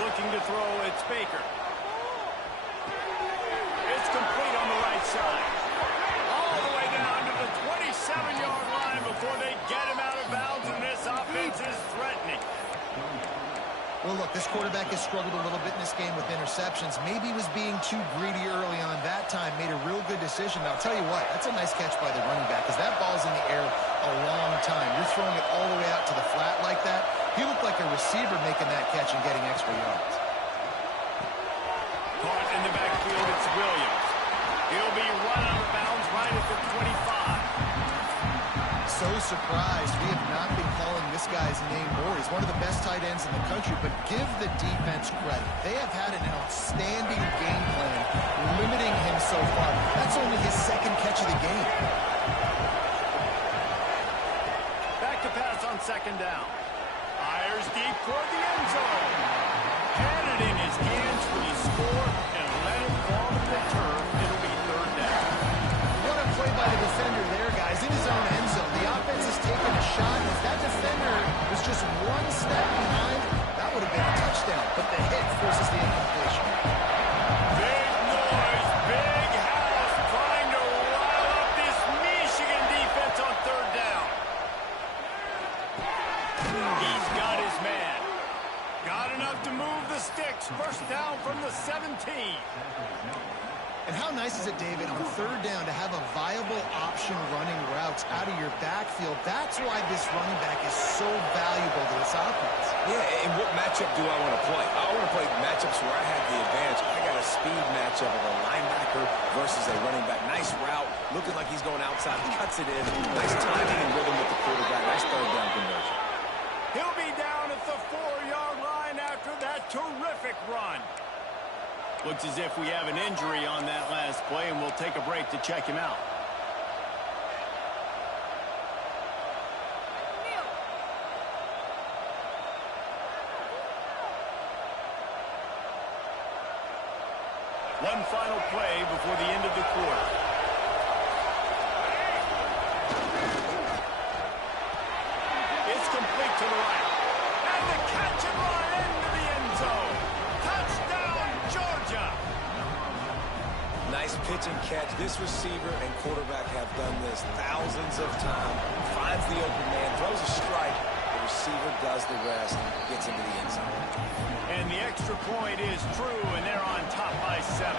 Looking to throw, it's Baker. It's complete on the right side. All the way down to the 27-yard line before they get him out of bounds, and this offense is threatening. Well, look, this quarterback has struggled a little bit in this game with interceptions. Maybe he was being too greedy early on. That time made a real good decision. Now, I'll tell you what, that's a nice catch by the running back because that ball's in the air a long time. You're throwing it all the way out to the flat like that. He looked like a receiver making that catch and getting extra yards. Caught in the backfield, it's Williams. He'll be run out of bounds right at the 25. So surprised we have not been calling this guy's name more. He's one of the best tight ends in the country, but give the defense credit. They have had an outstanding game plan limiting him so far. That's only his 2nd catch of the game. Back to pass on 2nd down. Fires deep toward the end zone. Had it in his hands for the score and let it fall to the turf. It'll be 3rd down. What a play by the defender there, guys. In his own end zone. The offense has taken a shot. If that defender was just one step behind, that would have been a touchdown. But the hit forces the incompletion. Big noise, big house trying to rile up this Michigan defense on 3rd down. He's got his man. Got enough to move the sticks. 1st down from the 17. And how nice is it, David, on 3rd down to have a viable option running routes out of your backfield? That's why this running back is so valuable to this offense. Yeah, and what matchup do I want to play? I want to play matchups where I have the advantage. I got a speed matchup of a linebacker versus a running back. Nice route, looking like he's going outside, cuts it in. Nice timing and rhythm with the quarterback. Nice 3rd down conversion. He'll be down at the 4-yard line after that terrific run. Looks as if we have an injury on that last play, and we'll take a break to check him out. One final play before the end of the quarter. It's complete to the right. And the catch and run into the end zone. Touchdown, Georgia. pitch and catch. This receiver and quarterback have done this thousands of times. Finds the open man, throws a strike. The receiver does the rest, gets into the end zone. And the extra point is true, and they're on top by 7.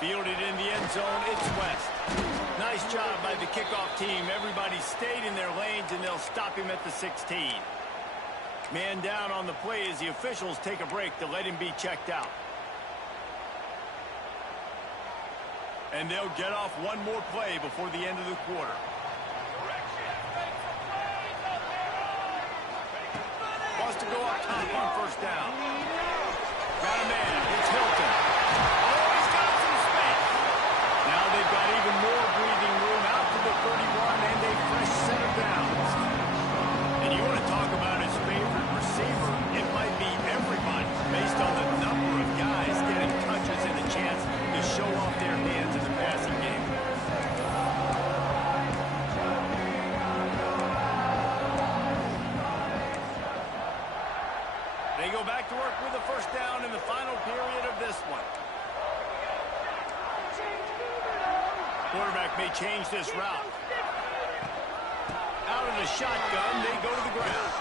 Fielded in the end zone, it's West. Nice job by the kickoff team. Everybody stayed in their lanes, and they'll stop him at the 16. Man down on the play as the officials take a break to let him be checked out. And they'll get off one more play before the end of the quarter. Wants to go up top on first down. Got a man. It's Hilton. Now they've got even more breathing room out to the 31 and a fresh set of downs. And you want to talk about his favorite receiver, it might be everybody based on the number of guys getting touches and a chance to show off their hands in the passing game. They go back to work with a first down in the final period of this one. Quarterback may change this route. Out of the shotgun, they go to the ground.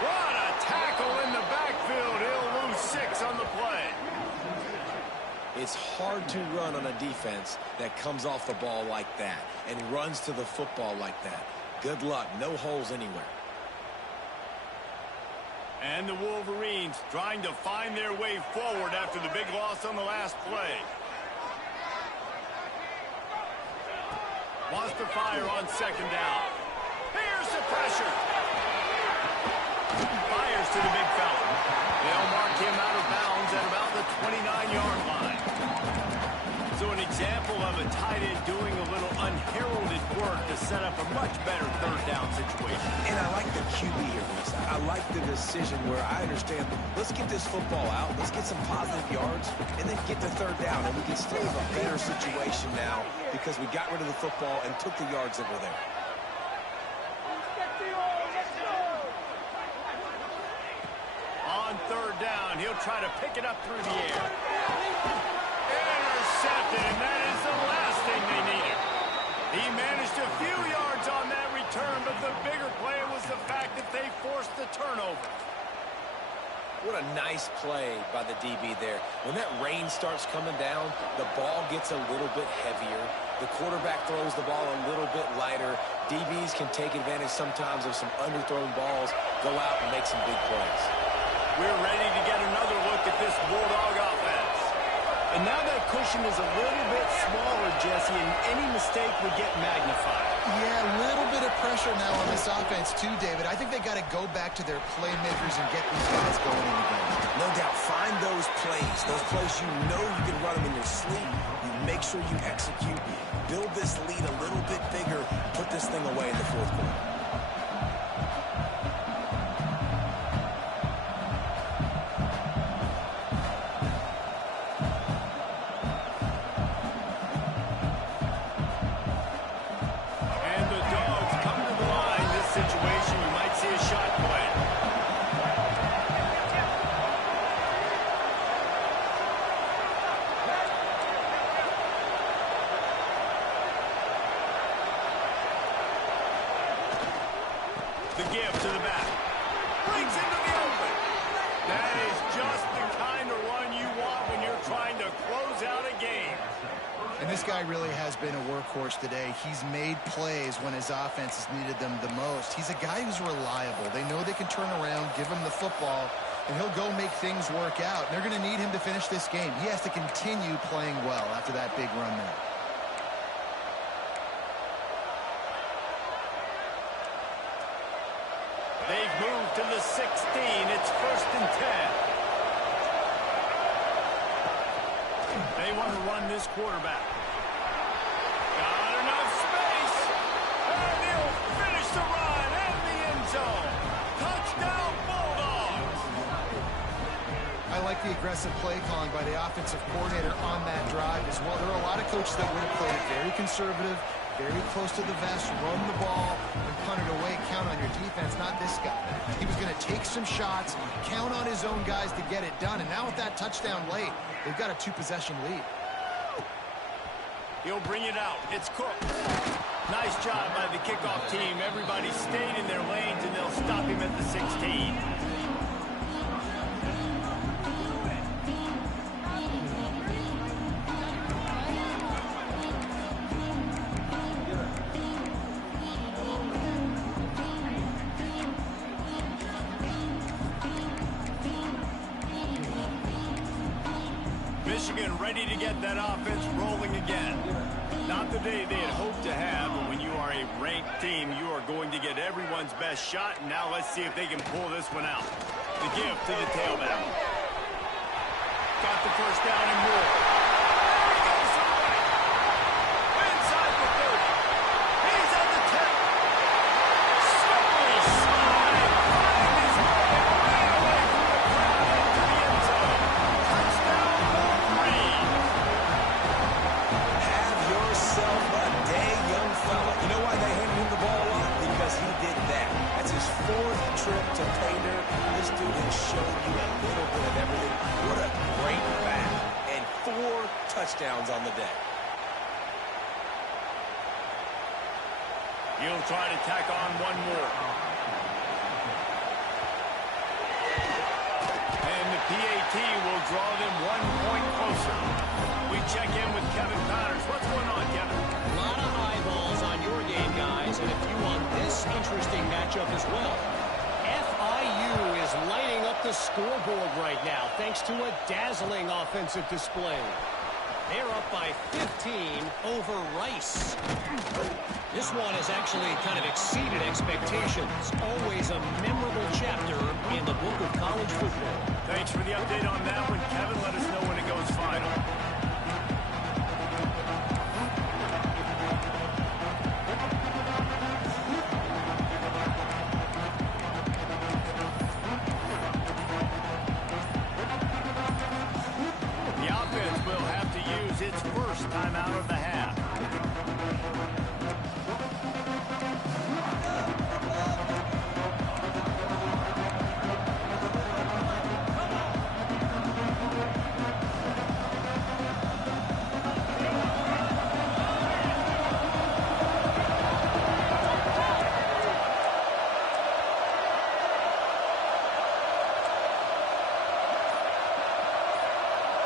What a tackle in the backfield. He'll lose 6 on the play. It's hard to run on a defense that comes off the ball like that and runs to the football like that. Good luck. No holes anywhere. And the Wolverines trying to find their way forward after the big loss on the last play. Wants to fire on second down. Here's the pressure. Fires to the big fella. They'll mark him out of bounds at about the 29-yard line. So an example of a tight end doing a little unheralded work to set up a much better third down situation. And I like the QB here, Reese. I like the decision where I understand, let's get this football out, let's get some positive yards, and then get to third down. And we can still have a better situation now because we got rid of the football and took the yards that were there. On third down, he'll try to pick it up through the air. Intercepted, and that is the last thing they needed. He managed a few yards on that return, but the bigger play was the fact that they forced the turnover. What a nice play by the DB there. When that rain starts coming down, the ball gets a little bit heavier. The quarterback throws the ball a little bit lighter. DBs can take advantage sometimes of some underthrown balls, go out and make some big plays. We're ready to get another look at this Bulldog offense. And now that cushion is a little bit smaller, Jesse, and any mistake would get magnified. Yeah, a little bit of pressure now on this offense too, David. I think they got to go back to their playmakers and get these guys going in the game. No doubt. Find those plays you know you can run them in your sleep. You make sure you execute. Build this lead a little bit bigger. Put this thing away in the fourth quarter. The give to the back. Brings into the open. That is just the kind of run you want when you're trying to close out a game. And this guy really has been a workhorse today. He's made plays when his offense has needed them the most. He's a guy who's reliable. They know they can turn around, give him the football, and he'll go make things work out. They're going to need him to finish this game. He has to continue playing well after that big run there. They've moved to the 16. It's 1st and 10. They want to run this quarterback. Got enough space. And he'll finish the run in the end zone. Touchdown, Bulldogs. I like the aggressive play calling by the offensive coordinator on that drive as well. There are a lot of coaches that would have played it very conservative, very close to the vest, run the ball, and punt it away, count on your defense, not this guy. He was going to take some shots, count on his own guys to get it done, and now with that touchdown late, they've got a 2-possession lead. He'll bring it out. It's Cook. Nice job by the kickoff team. Everybody stayed in their lanes, and they'll stop him at the 16. Michigan ready to get that offense rolling again. Not the day they had hoped to have, but when you are a ranked team, you are going to get everyone's best shot. And now let's see if they can pull this one out. The give to the tailback. Got the first down and more. There he goes to the right. Inside the 30. He's at the 10. Slippery slide. Find his way right away from the crowd into the end zone. Touchdown, Wolverine. Have yourself a day, young fella. You know why they handed him the ball a lot? Because he did that. That's his 4th trip to pay dirt. This dude has shown you a little bit of everything. What a great back. And 4 touchdowns on the day. He'll try to tack on one more. And the PAT will draw them 1 point closer. We check in with Kevin Patterson. What's going on, Kevin? A lot of eyeballs on your game, guys, and a few on this interesting matchup as well. FIU is lighting up the scoreboard right now thanks to a dazzling offensive display. They're up by 15 over Rice. This one has actually kind of exceeded expectations. Always a memorable chapter in the book of college football. Thanks for the update on that one, Kevin. Let us know when it goes final. The offense will have to use its first timeout of the half.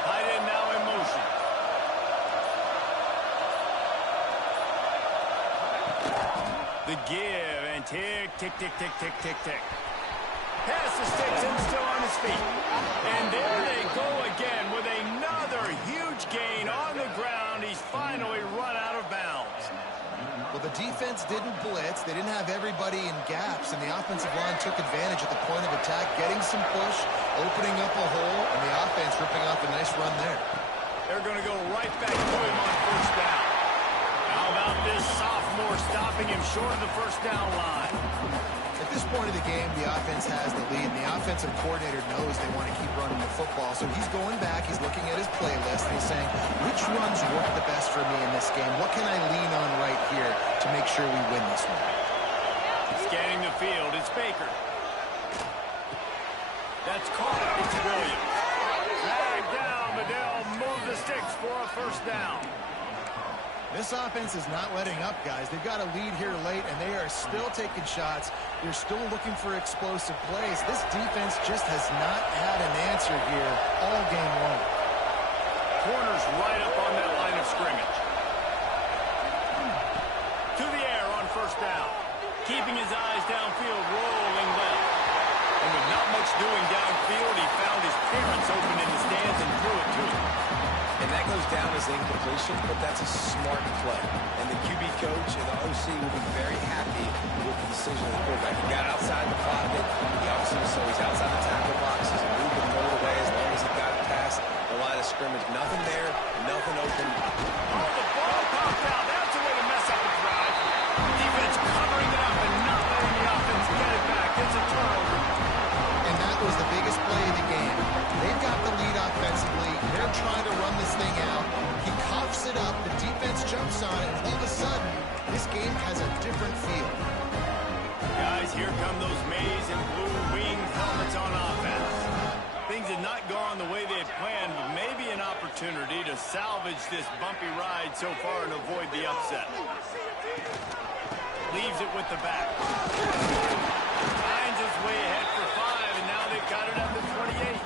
Tight end now in motion. The give and tick, tick, tick, tick, tick, tick, tick. Pass the sticks and still on his feet. And there they go again with another huge gain on the ground. He's finally run out of bounds. Well, the defense didn't blitz. They didn't have everybody in gaps, and the offensive line took advantage at the point of attack, getting some push, opening up a hole, and the offense ripping off a nice run there. They're going to go right back to him on first down. How about this sophomore stopping him short of the first down line? At this point of the game, the offense has the lead, and the offensive coordinator knows they want to keep running the football. So he's going back, he's looking at his playlist, and he's saying, which runs work the best for me in this game? What can I lean on right here to make sure we win this one? Scanning the field, it's Baker. That's caught. It's Williams. Dragged down, but they'll move the sticks for a first down. This offense is not letting up, guys. They've got a lead here late, and they are still taking shots. They're still looking for explosive plays. This defense just has not had an answer here all game long. Corners right up on that line of scrimmage. To the air on first down. Keeping his eyes downfield, rolling left. And with not much doing downfield, he found his parents open in the stands and threw it to him. And that goes down as incompletion, but that's a smart play. And the QB coach and the OC will be very happy with the decision of the quarterback. He got outside the pocket. He obviously saw he's outside the tackle boxes and moved the ball away as long as he got past the line of scrimmage. Nothing there, nothing open. Oh, the ball popped out. That's a way to mess up a drive. Defense covering it up and not letting the offense get it back. It's a turnover. And that was the biggest play of the game. They've got the lead offensively. They're trying to run this thing out. He coughs it up. The on it, and all of a sudden, this game has a different feel. Guys, here come those maize and blue winged helmets on offense. Things had not gone the way they had planned, but maybe an opportunity to salvage this bumpy ride so far and avoid the upset. Leaves it with the back. Finds his way ahead for 5, and now they've got it at the 28.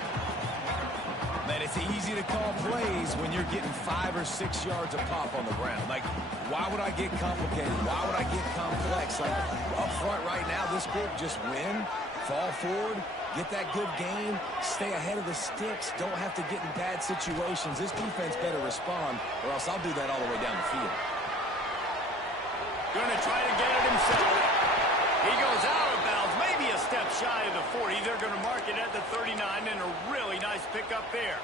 Man, it's easy to call plays when you're getting 5 or 6 yards a pop on the ground. Like, why would I get complicated? Why would I get complex? Like, up front right now, this group just win, fall forward, get that good game, stay ahead of the sticks, don't have to get in bad situations. This defense better respond, or else I'll do that all the way down the field. Going to try to get it himself. He goes out of bounds, maybe a step shy of the 40. They're going to mark it at the 39, and a really nice pickup there.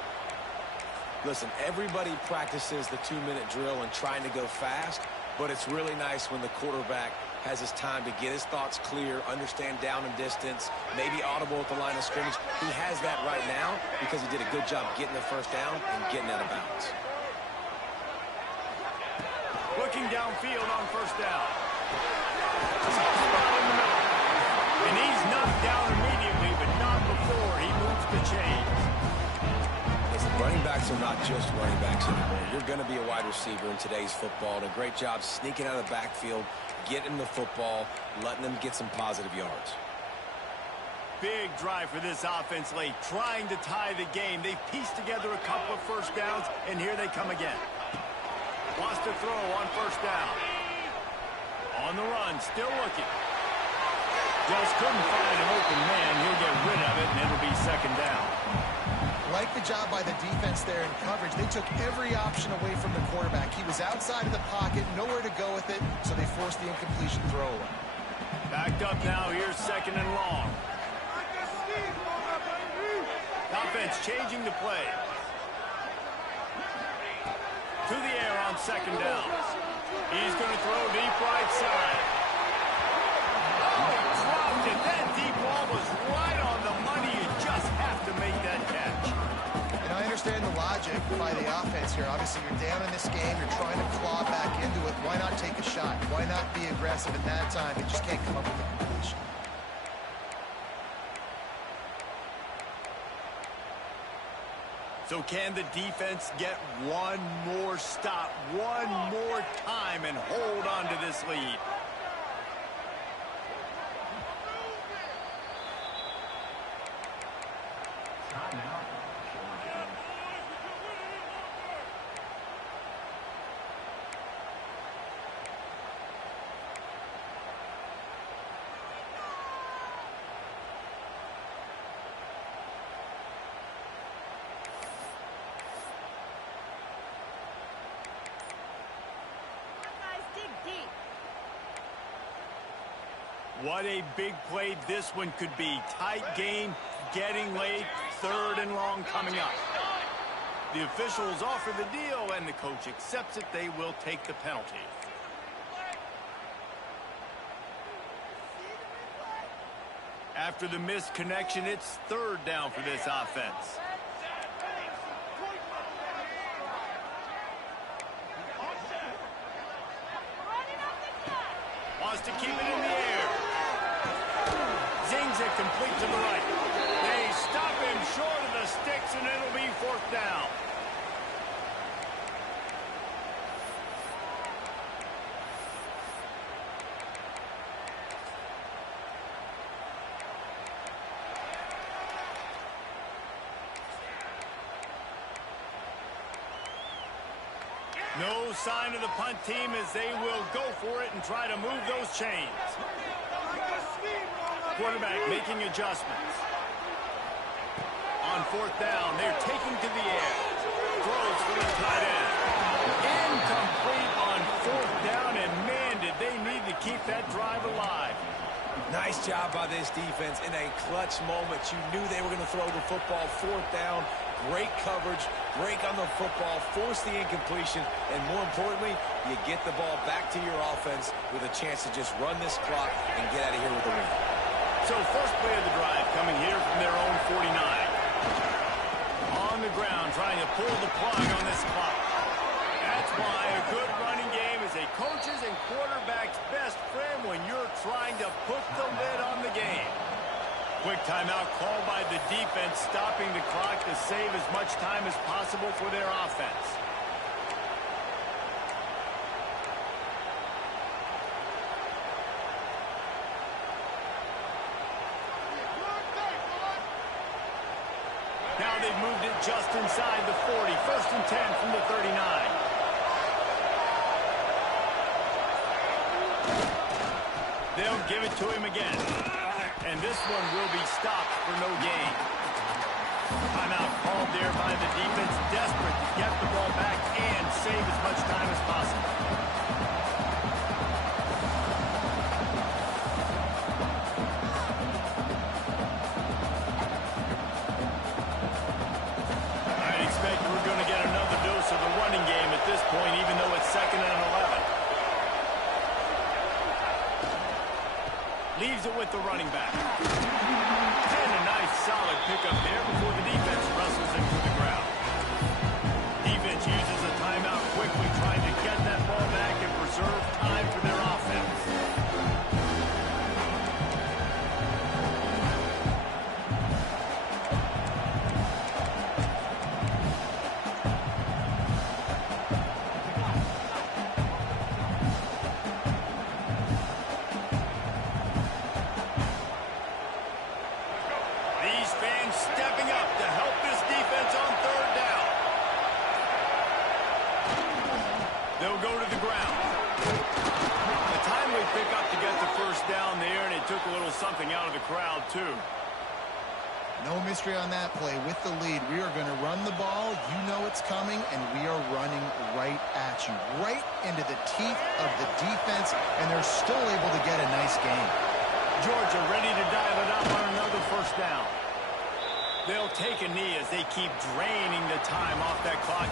Listen, everybody practices the 2-minute drill and trying to go fast, but it's really nice when the quarterback has his time to get his thoughts clear, understand down and distance, maybe audible at the line of scrimmage. He has that right now because he did a good job getting the first down and getting out of bounds. Looking downfield on first down. Soft spot in the middle. And he's knocked down immediately, but not before he moves the chains. Listen, running backs are not just running backs anymore. You're going to be a wide receiver in today's football. And a great job sneaking out of the backfield, getting the football, letting them get some positive yards. Big drive for this offense late, trying to tie the game. They've pieced together a couple of first downs, and here they come again. Wants to throw on first down. On the run, still looking. Just couldn't find an open man. He'll get rid of it, and it'll be second down. Like the job by the defense there in coverage. They took every option away from the quarterback. He was outside of the pocket, nowhere to go with it, so they forced the incompletion throwaway. Backed up now. Here's second and long. Offense changing the play. To the air on second down. He's going to throw deep right side. Oh, he dropped it. That deep ball was right on the money. You just have to make that catch. And I understand the logic by the offense here. Obviously, you're down in this game. You're trying to claw back into it. Why not take a shot? Why not be aggressive in that time? You just can't come up with a completion. So can the defense get one more stop, one more time, and hold on to this lead? What a big play this one could be. Tight game, getting late, third and long coming up. The officials offer the deal, and the coach accepts it. They will take the penalty. After the missed connection, it's third down for this offense. Wants to keep it in the air. Zings it complete to the right. They stop him short of the sticks, and it'll be fourth down. No sign of the punt team as they will go for it and try to move those chains. Quarterback making adjustments. On fourth down, they're taking to the air. Throws for the tight end. Incomplete on fourth down, and man, did they need to keep that drive alive. Nice job by this defense in a clutch moment. You knew they were going to throw the football. Fourth down, great coverage, break on the football, force the incompletion, and more importantly, you get the ball back to your offense with a chance to just run this clock and get out of here with a win. So first play of the drive coming here from their own 49. On the ground trying to pull the plug on this clock. That's why a good running game is trying to put the lid on the game. Quick timeout called by the defense, stopping the clock to save as much time as possible for their offense. Now they've moved it just inside the 40. 1st and 10 from the 39. They'll give it to him again. And this one will be stopped for no gain. Timeout called there by the defense, desperate to get the ball back and save as much time as possible. I'd expect we're going to get another dose of the running game at this point, even though it's 2nd and 11. Leaves it with the running back. And a nice solid pickup there before the defense wrestles him to the ground. Defense uses a timeout quickly, trying to get that ball back and preserve time for their offense. These fans stepping up to help this defense on 3rd down. They'll go to the ground. A timely pickup to get the 1st down there, and it took a little something out of the crowd, too. No mystery on that play. With the lead, we are going to run the ball. You know it's coming, and we are running right at you, right into the teeth of the defense, and they're still able to get a nice gain. Georgia ready to dial it up on another 1st down. They'll take a knee as they keep draining the time off that clock.